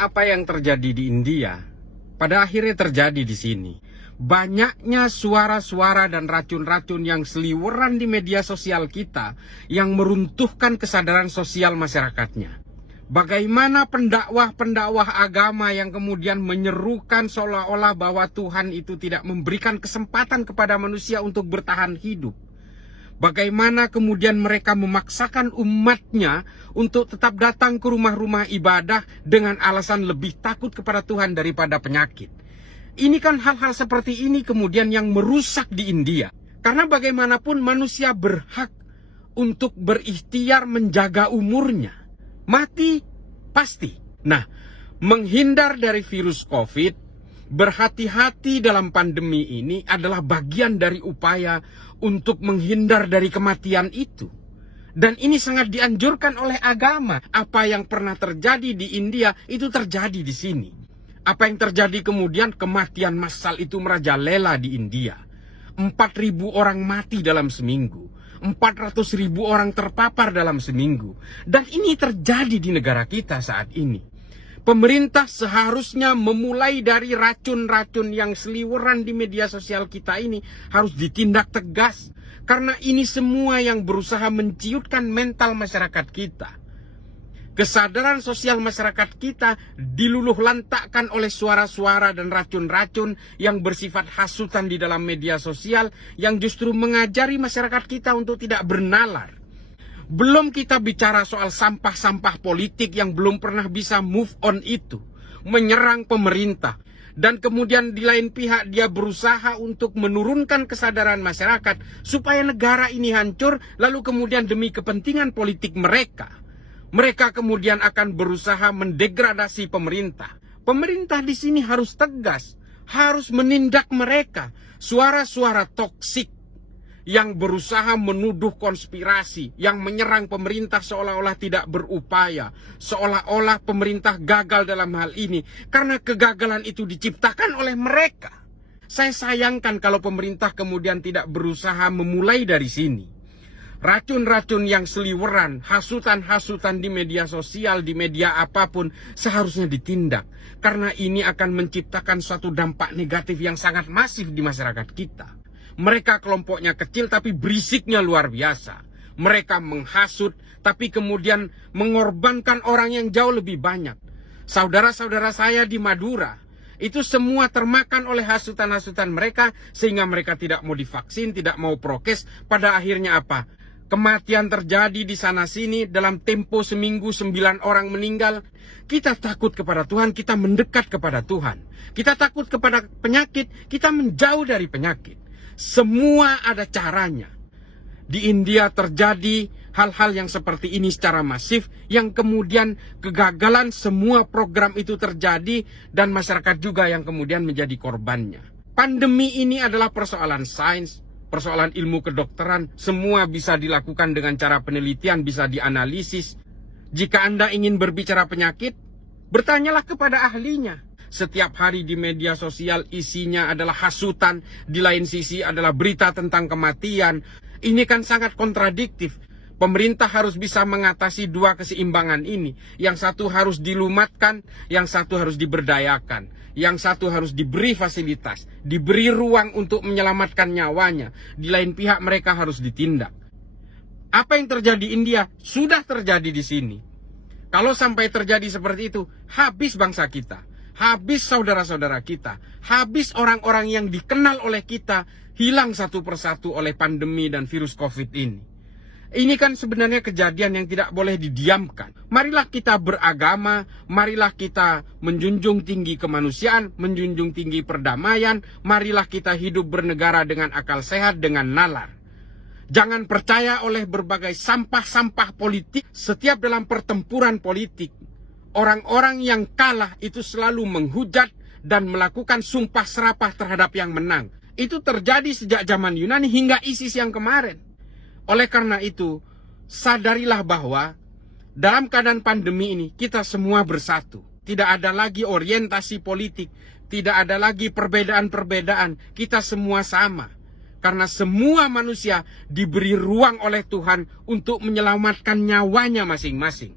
Apa yang terjadi di India pada akhirnya terjadi di sini. Banyaknya suara-suara dan racun-racun yang seliweran di media sosial kita yang meruntuhkan kesadaran sosial masyarakatnya. Bagaimana pendakwah-pendakwah agama yang kemudian menyerukan seolah-olah bahwa Tuhan itu tidak memberikan kesempatan kepada manusia untuk bertahan hidup. Bagaimana kemudian mereka memaksakan umatnya untuk tetap datang ke rumah-rumah ibadah dengan alasan lebih takut kepada Tuhan daripada penyakit. Ini kan hal-hal seperti ini kemudian yang merusak di India. Karena bagaimanapun manusia berhak untuk berikhtiar menjaga umurnya. Mati pasti. Nah, menghindar dari virus COVID, berhati-hati dalam pandemi ini adalah bagian dari upaya untuk menghindar dari kematian itu. Dan ini sangat dianjurkan oleh agama. Apa yang pernah terjadi di India itu terjadi di sini. Apa yang terjadi kemudian, kematian massal itu merajalela di India. 4.000 orang mati dalam seminggu. 400.000 orang terpapar dalam seminggu. Dan ini terjadi di negara kita saat ini. Pemerintah seharusnya memulai dari racun-racun yang seliweran di media sosial kita ini harus ditindak tegas. Karena ini semua yang berusaha menciutkan mental masyarakat kita. Kesadaran sosial masyarakat kita diluluh lantakkan oleh suara-suara dan racun-racun yang bersifat hasutan di dalam media sosial yang justru mengajari masyarakat kita untuk tidak bernalar. Belum kita bicara soal sampah-sampah politik yang belum pernah bisa move on itu. Menyerang pemerintah. Dan kemudian di lain pihak dia berusaha untuk menurunkan kesadaran masyarakat supaya negara ini hancur. Lalu kemudian demi kepentingan politik mereka, mereka kemudian akan berusaha mendegradasi pemerintah. Pemerintah di sini harus tegas. Harus menindak mereka. Suara-suara toksik yang berusaha menuduh konspirasi, yang menyerang pemerintah seolah-olah tidak berupaya, seolah-olah pemerintah gagal dalam hal ini, karena kegagalan itu diciptakan oleh mereka. Saya sayangkan kalau pemerintah kemudian tidak berusaha memulai dari sini. Racun-racun yang seliweran, hasutan-hasutan di media sosial, di media apapun, seharusnya ditindak. Karena ini akan menciptakan suatu dampak negatif yang sangat masif di masyarakat kita. Mereka kelompoknya kecil tapi berisiknya luar biasa. Mereka menghasut tapi kemudian mengorbankan orang yang jauh lebih banyak. Saudara-saudara saya di Madura, itu semua termakan oleh hasutan-hasutan mereka sehingga mereka tidak mau divaksin, tidak mau prokes. Pada akhirnya apa? Kematian terjadi di sana-sini dalam tempo seminggu 9 orang meninggal. Kita takut kepada Tuhan, kita mendekat kepada Tuhan. Kita takut kepada penyakit, kita menjauh dari penyakit. Semua ada caranya. Di India terjadi hal-hal yang seperti ini secara masif, yang kemudian kegagalan semua program itu terjadi dan masyarakat juga yang kemudian menjadi korbannya. Pandemi ini adalah persoalan sains, persoalan ilmu kedokteran, semua bisa dilakukan dengan cara penelitian, bisa dianalisis. Jika Anda ingin berbicara penyakit, bertanyalah kepada ahlinya. Setiap hari di media sosial isinya adalah hasutan, di lain sisi adalah berita tentang kematian. Ini kan sangat kontradiktif. Pemerintah harus bisa mengatasi dua keseimbangan ini. Yang satu harus dilumatkan, yang satu harus diberdayakan. Yang satu harus diberi fasilitas, diberi ruang untuk menyelamatkan nyawanya. Di lain pihak mereka harus ditindak. Apa yang terjadi di India sudah terjadi di sini. Kalau sampai terjadi seperti itu, habis bangsa kita. Habis saudara-saudara kita, habis orang-orang yang dikenal oleh kita, hilang satu persatu oleh pandemi dan virus COVID ini. Ini kan sebenarnya kejadian yang tidak boleh didiamkan. Marilah kita beragama, marilah kita menjunjung tinggi kemanusiaan, menjunjung tinggi perdamaian, marilah kita hidup bernegara dengan akal sehat, dengan nalar. Jangan percaya oleh berbagai sampah-sampah politik. Setiap dalam pertempuran politik, orang-orang yang kalah itu selalu menghujat dan melakukan sumpah serapah terhadap yang menang. Itu terjadi sejak zaman Yunani hingga ISIS yang kemarin. Oleh karena itu, sadarilah bahwa dalam keadaan pandemi ini kita semua bersatu. Tidak ada lagi orientasi politik, tidak ada lagi perbedaan-perbedaan. Kita semua sama. Karena semua manusia diberi ruang oleh Tuhan untuk menyelamatkan nyawanya masing-masing.